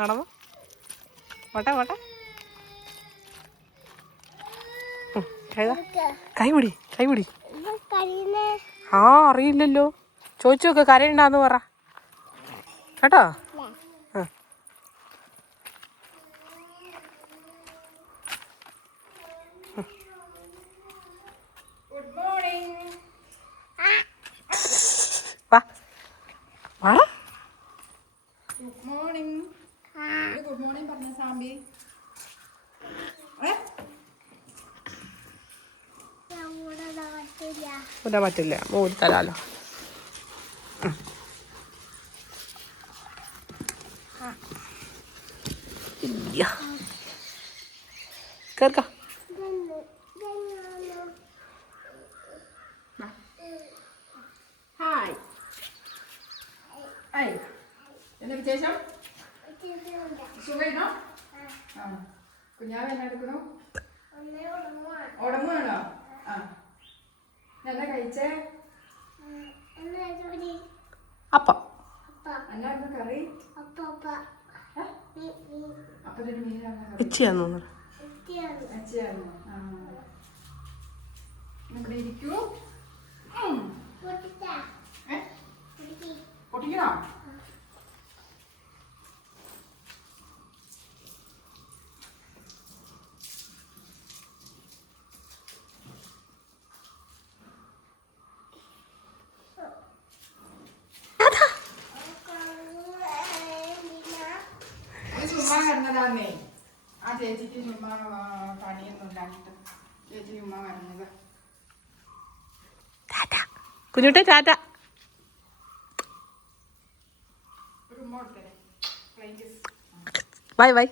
നടന്നു പോട്ടെ പോട്ടെ. കൈപിടി കൈപിടി. ആ അറിയില്ലല്ലോ, ചോദിച്ചു നോക്ക് കരയുണ്ടാന്ന് പറ കേട്ടോ. Good morning. വാ വാ. Good morning. ഗുഡ് മോർണിംഗ് പറഞ്ഞ സാമ്പി. ഇടാൻ പറ്റില്ല, മൂടി തരാലോ. കേൾക്കാം. ഹായ്. ഹായ്. എന്താ വിശേഷം? സുഖമാണോ? ആ. കുഞ്ഞാവ് എന്നാ എടുക്കണോ? ഉടമ്പുവാണോ? ആ. എന്താ കഴിച്ചേ? അപ്പം. എന്നായിരുന്നു കറി? അപ്പത്തിൻ്റെ മീനാണ്. ഇച്ചിയാന്ന് തോന്നുന്നു. ഇച്ചിയായിരുന്നു. ആ. ഇവിടെ ഇരിക്കൂ. പൊട്ടിക്കണോ? ചുമ്മാ കിടന്നതാന്നേ. ആ ചേച്ചിക്ക് ചുമ്മാ പണിയൊന്നും ഉണ്ടാക്കിട്ട് ചേച്ചി ചുമ്മാ കിടന്നത്. കുഞ്ഞുട്ടെ ടാറ്റ. Bye by.